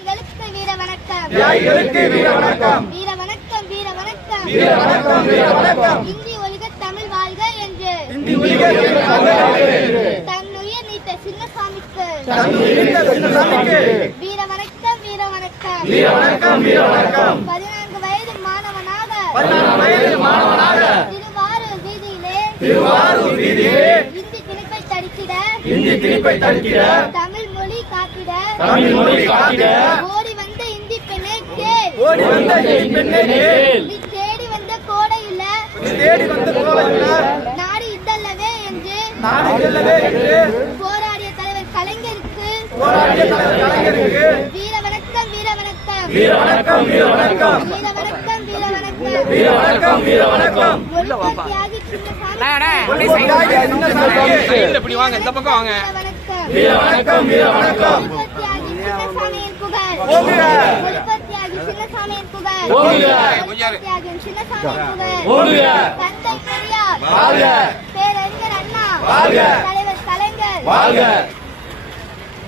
தியாகிகளுக்கு வீர வணக்கம். தியாகிகளுக்கு வீர வணக்கம். வீர வணக்கம், வீர வணக்கம். வீர வணக்கம், வீர வணக்கம். இந்தி ஒழிக தமிழ் வாழ்க என்று இந்தி ஒழிக தமிழ் வாழ்க என்று தன்னுயிர் நீத்த சின்னசாமிக்கு தன்னுயிர் நீத்த சின்னசாமிக்கு வீர வணக்கம், வீர வணக்கம். வீர வணக்கம், வீர வணக்கம். 14 வயது மாணவனாக 14 வயது மாணவனாக திருவாரூர் வீதியிலே இந்தி திணிப்பை தடுத்திட இந்தி திணிப்பை தடுத்திட தமிழ் மொழி காத்திட தமிழ் மொழி காத்திட ஓடி வந்த இந்தி பெண்ணே கேள். ஓடி வந்த இந்தி பெண்ணே கேள். நீ தேடி வந்த கோடை இல்ல, நீ தேடி வந்த கோடை இல்ல, நாடு இதல்லவே என்று நாடு இதல்லவே என்று போராடிய தலைவர் கலைஞருக்கு வீர வணக்கம், வீர வணக்கம். வீர வணக்கம், வீர வணக்கம். வீர வணக்கம், வீர வணக்கம். வீர வணக்கம், வீர வணக்கம். ஒளிபத்தியாகி இப்படி வாங்க, இந்த பக்கம் வாங்க. வீர வணக்கம், வீர வணக்கம். ஒளிபத்தியாகி சின்னசாமியின் புகழ் ஓங்குக. ஒளிபத்தியாகி சின்னசாமியின் புகழ் ஓங்குக. ஒளிபத்தியாகி சின்னசாமியின் புகழ் ஓங்குக. தந்தை பெரியார் வாழ்க. பேரறிஞர் அண்ணா வாழ்க. தலைவர் கலைஞர் வாழ்க.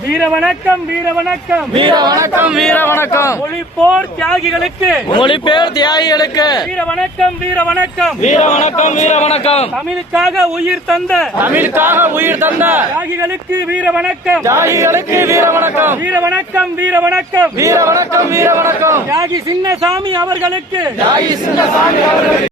வீர வணக்கம், வீர வணக்கம். வீர வணக்கம், வீர வணக்கம். மொழிப்போர் தியாகிகளுக்கு மொழிபெயர் தியாகிகளுக்கு வீர வணக்கம், வீர வணக்கம். வீர வணக்கம், வீர வணக்கம். தமிழுக்காக உயிர் தந்த தமிழுக்காக உயிர் தந்த தியாகிகளுக்கு வீர வணக்கம். தியாகிகளுக்கு வீர வணக்கம். வீர வணக்கம், வீர வணக்கம். வீர வணக்கம், வீர வணக்கம். தியாகி சின்னசாமி அவர்களுக்கு தியாகி சின்னசாமி அவர்களுக்கு